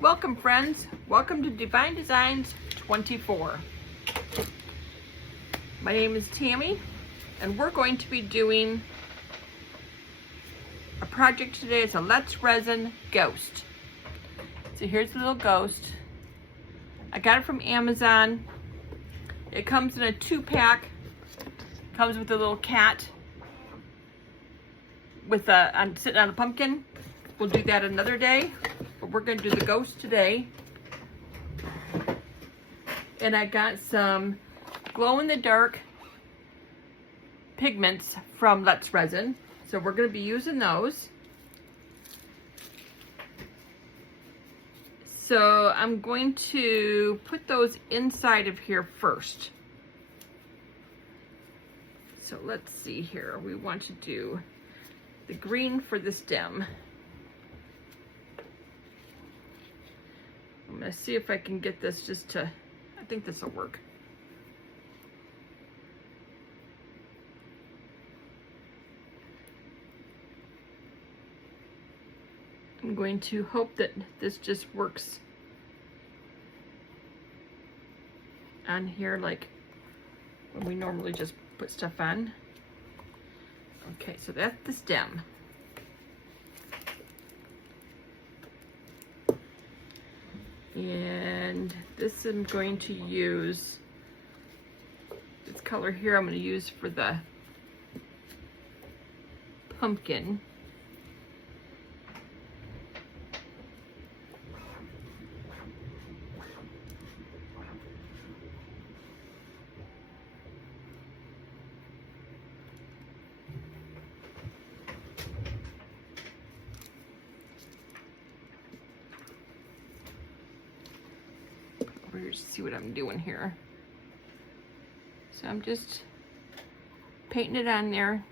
Welcome friends, welcome to Divine Designs 24. My name is Tammy and we're going to be doing a project today. It's a Let's Resin ghost. So here's the little ghost. I got it from Amazon. It comes in a 2-pack. Comes with a little cat with sitting on a pumpkin. We'll do that another day, but we're going to do the ghost today. And I got some glow-in-the-dark pigments from Let's Resin, so we're going to be using those. So I'm going to put those inside of here first. So let's see here. We want to do the green for the stem. I'm going to see if I can get this just to, I think this will work. I'm going to hope that this just works on here like when we normally just put stuff on. Okay, so that's the stem. And this I'm going to use, this color here I'm going to use for the pumpkin. See what I'm doing here. So I'm just painting it on there.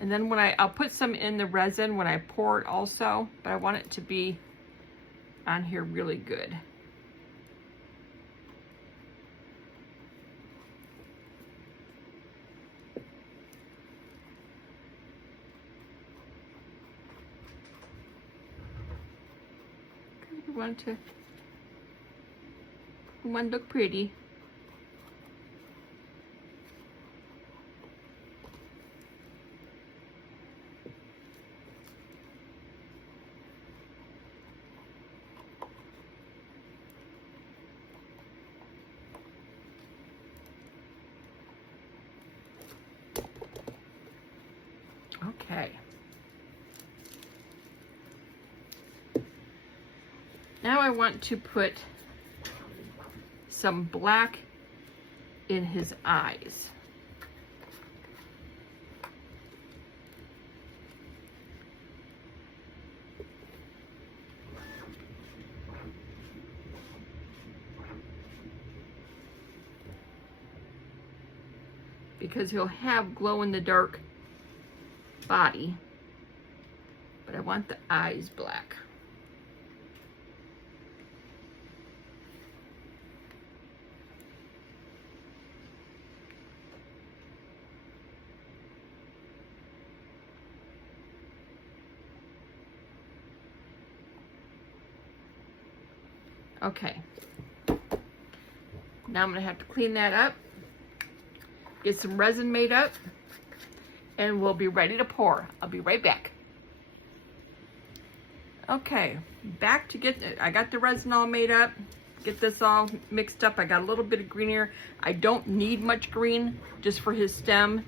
And then when I'll put some in the resin when I pour it also, but I want it to be on here really good. We want to look pretty. Okay. Now I want to put some black in his eyes. Because he'll have glow-in-the-dark body, but I want the eyes black. Okay, now I'm gonna have to clean that up, get some resin made up, and we'll be ready to pour. I'll be right back. Okay, back to get, I got the resin all made up, get this all mixed up. I got a little bit of green here. I don't need much green, just for his stem.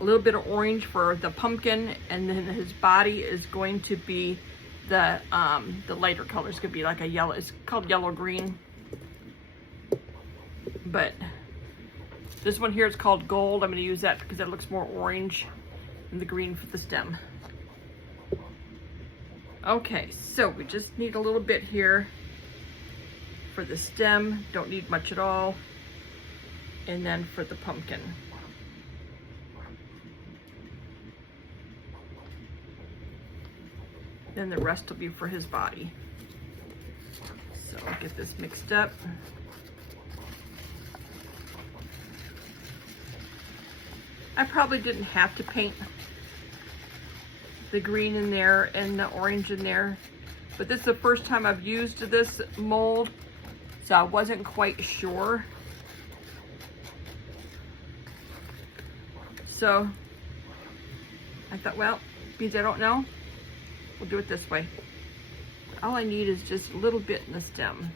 A little bit of orange for the pumpkin, and then his body is going to be the lighter color. It's gonna be like a yellow, it's called yellow green. But this one here is called gold. I'm gonna use that because it looks more orange than the green for the stem. Okay, so we just need a little bit here for the stem. Don't need much at all. And then for the pumpkin. Then the rest will be for his body. So I'll get this mixed up. I probably didn't have to paint the green in there and the orange in there, but this is the first time I've used this mold, so I wasn't quite sure. So I thought, well, because I don't know, we'll do it this way. All I need is just a little bit in the stem.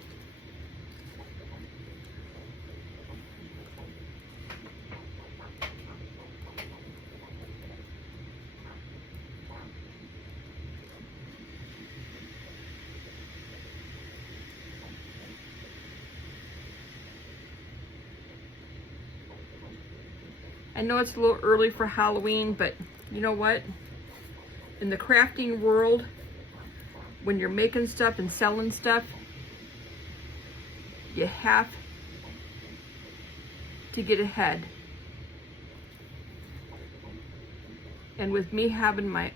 I know it's a little early for Halloween, but you know what? In the crafting world, when you're making stuff and selling stuff, you have to get ahead. And with me having my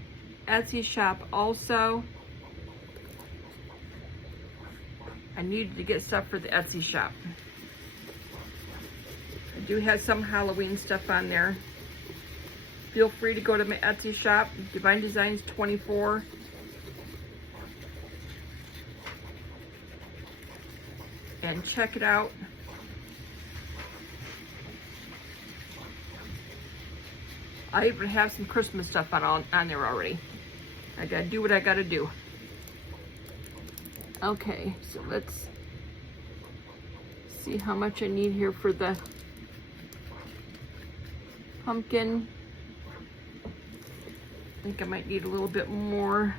Etsy shop also, I needed to get stuff for the Etsy shop. I do have some Halloween stuff on there. Feel free to go to my Etsy shop, Divine Designs 24. And check it out. I even have some Christmas stuff on there already. I gotta do what I gotta do. Okay, so let's see how much I need here for the pumpkin. I think I might need a little bit more.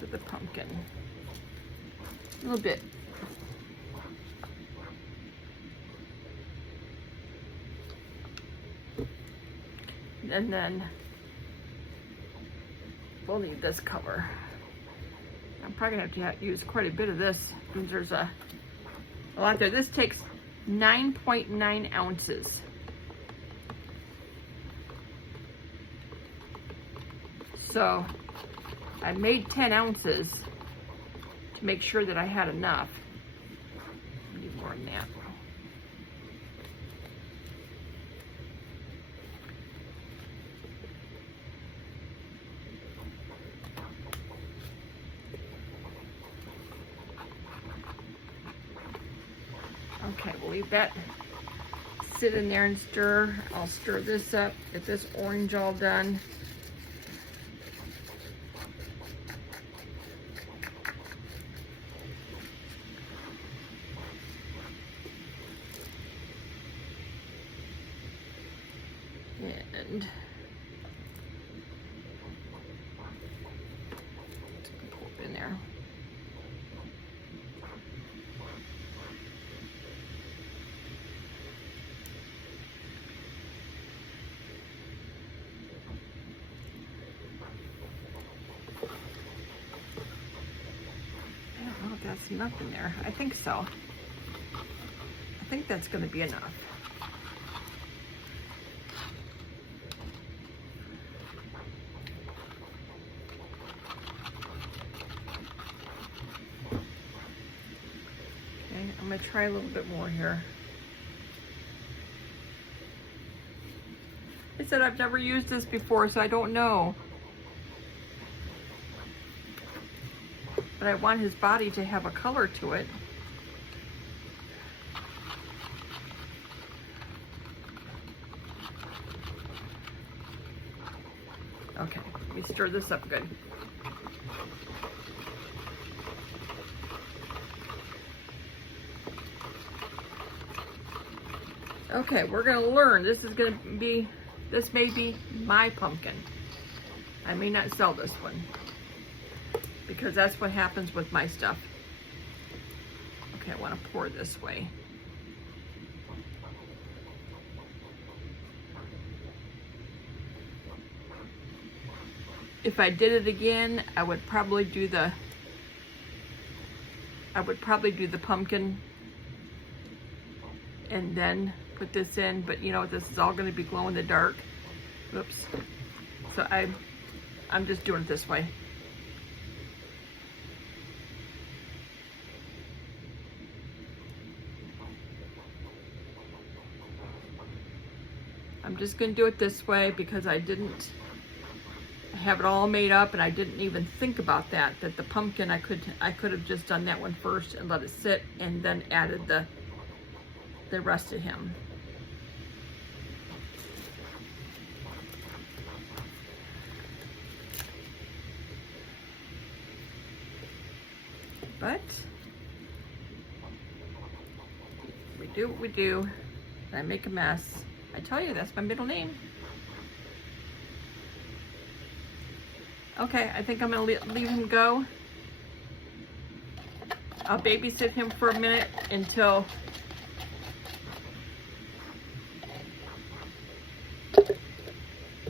For the pumpkin. A little bit. And then we'll need this color. I'm probably gonna have to use quite a bit of this because there's a lot there. This takes 9.9 ounces. So I made 10 ounces to make sure that I had enough. I need more than that. Okay, we'll leave that sit in there and stir. I'll stir this up, get this orange all done. And pour it in there. That's enough in there. I think so. I think that's going to be enough. Okay, I'm going to try a little bit more here. I said I've never used this before, so I don't know. But I want his body to have a color to it. Okay, let me stir this up good. Okay, we're gonna learn. This may be my pumpkin. I may not sell this one, because that's what happens with my stuff. Okay, I want to pour this way. If I did it again, I would probably do the pumpkin and then put this in, but you know, this is all going to be glow in the dark. Oops. So I'm just doing it this way. I'm just gonna do it this way because I didn't have it all made up, and I didn't even think about that the pumpkin, I could have just done that one first and let it sit and then added the rest of him. But we do what we do, and I make a mess. I tell you, that's my middle name. Okay, I think I'm gonna leave him go. I'll babysit him for a minute until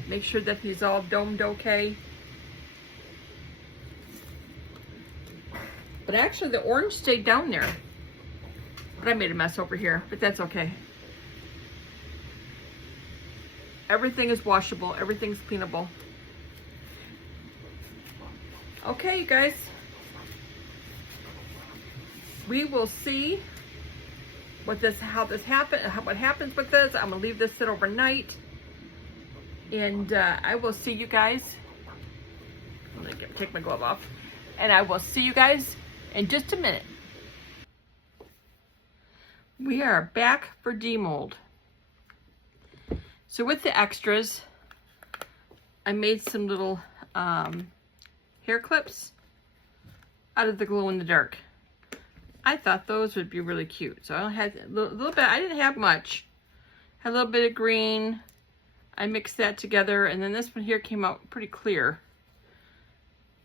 make sure that he's all domed okay. But actually the orange stayed down there. But I made a mess over here, but that's okay. Everything is washable, everything's cleanable. Okay, you guys. We will see what happens with this. I'm gonna leave this sit overnight. And I will see you guys. I'm gonna take my glove off. And I will see you guys in just a minute. We are back for demold. So with the extras, I made some little hair clips out of the glow in the dark. I thought those would be really cute. So I had a little bit, I didn't have much. Had a little bit of green. I mixed that together, and then this one here came out pretty clear.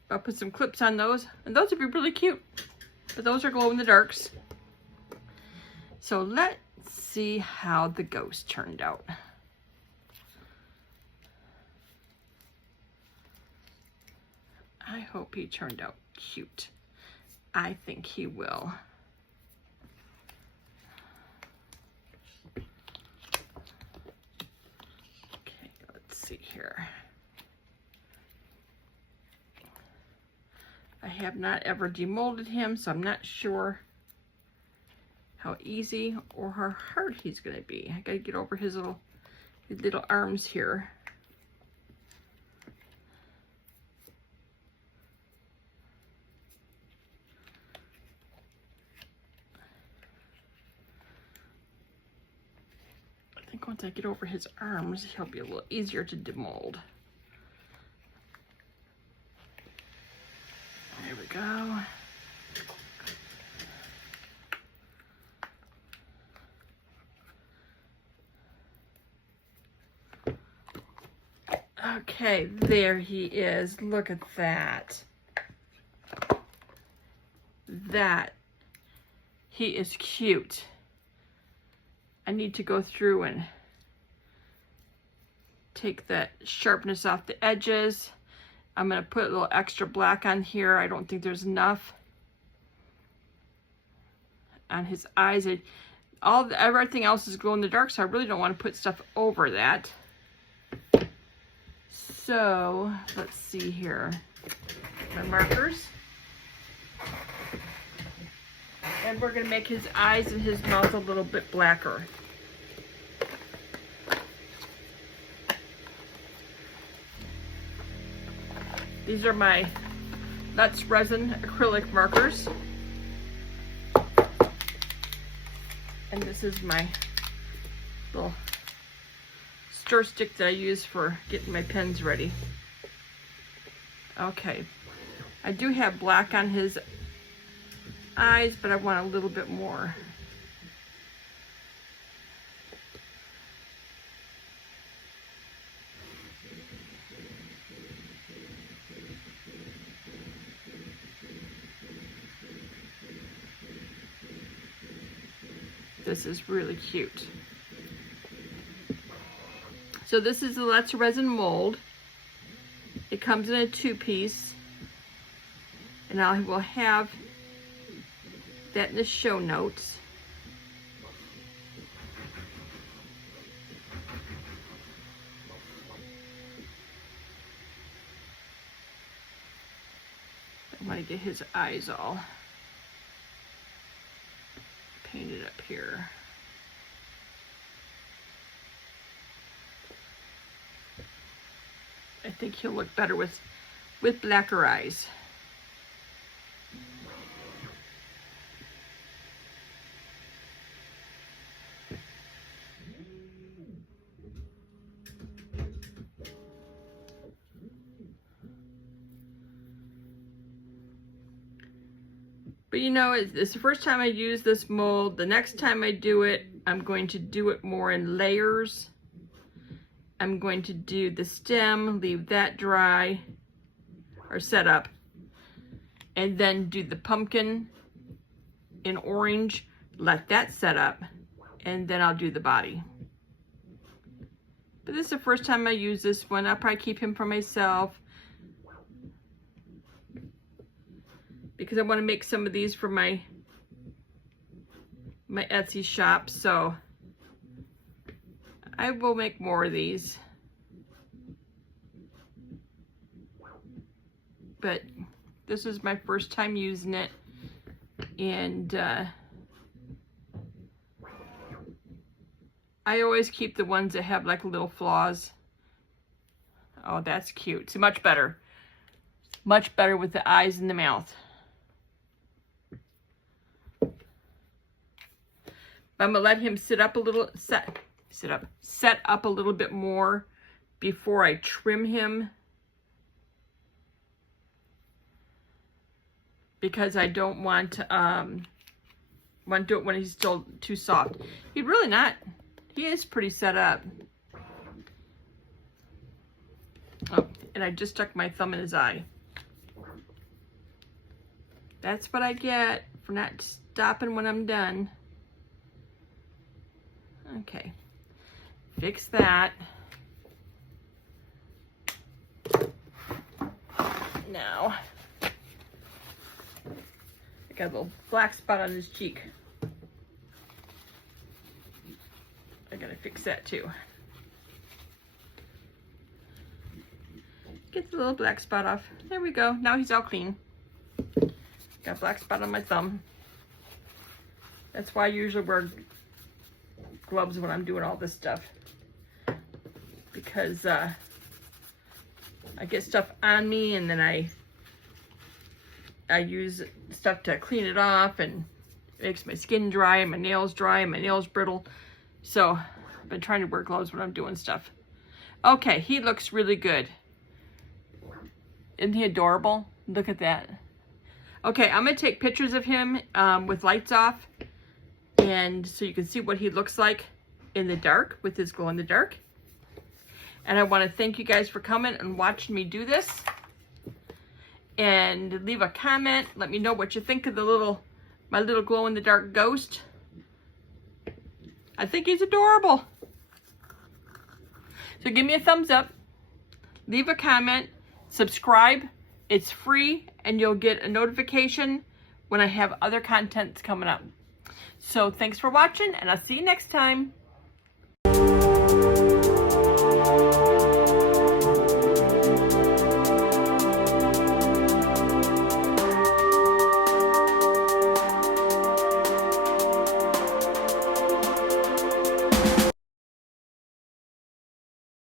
I'll put some clips on those, and those would be really cute. But those are glow in the darks. So let's see how the ghost turned out. I hope he turned out cute. I think he will. Okay, let's see here. I have not ever demolded him, so I'm not sure how easy or how hard he's gonna be. I gotta get over his little arms here. I think once I get over his arms, he'll be a little easier to demold. There we go. Okay, there he is. Look at that. He is cute. I need to go through and take that sharpness off the edges. I'm going to put a little extra black on here. I don't think there's enough on his eyes. Everything else is glow in the dark, so I really don't want to put stuff over that. So let's see here. My markers. And we're going to make his eyes and his mouth a little bit blacker. These are my Let's Resin acrylic markers. And this is my little stir stick that I use for getting my pens ready. Okay. I do have black on his eyes, but I want a little bit more. This is really cute. So this is the Let's Resin mold. It comes in a 2-piece, and I will have that in the show notes. I want to get his eyes all painted up here. think he'll look better with blacker eyes. But you know, it's the first time I use this mold. The next time I do it, I'm going to do it more in layers. I'm going to do the stem, leave that dry or set up, and then do the pumpkin in orange, let that set up, and then I'll do the body. But this is the first time I use this one. I'll probably keep him for myself, because I want to make some of these for my Etsy shop, so I will make more of these. But this is my first time using it, and I always keep the ones that have like little flaws. Oh, that's cute. See, much better. Much better with the eyes and the mouth. I'm gonna let him sit up a little, set up a little bit more before I trim him, because I don't want to do it when he's still too soft. He's really not. He is pretty set up. Oh, and I just stuck my thumb in his eye. That's what I get for not stopping when I'm done. Okay, fix that. Now, I got a little black spot on his cheek. I gotta fix that too. Get the little black spot off. There we go. Now he's all clean. Got a black spot on my thumb. That's why I usually wear gloves when I'm doing all this stuff, because I get stuff on me, and then I use stuff to clean it off, and it makes my skin dry and my nails dry and my nails brittle. So I've been trying to wear gloves when I'm doing stuff. Okay, he looks really good. Isn't he adorable? Look at that. Okay, I'm gonna take pictures of him with lights off, and so you can see what he looks like in the dark with his glow in the dark. And I want to thank you guys for coming and watching me do this. And leave a comment. Let me know what you think of my little glow in the dark ghost. I think he's adorable. So give me a thumbs up. Leave a comment. Subscribe. It's free, and you'll get a notification when I have other contents coming up. So thanks for watching, and I'll see you next time.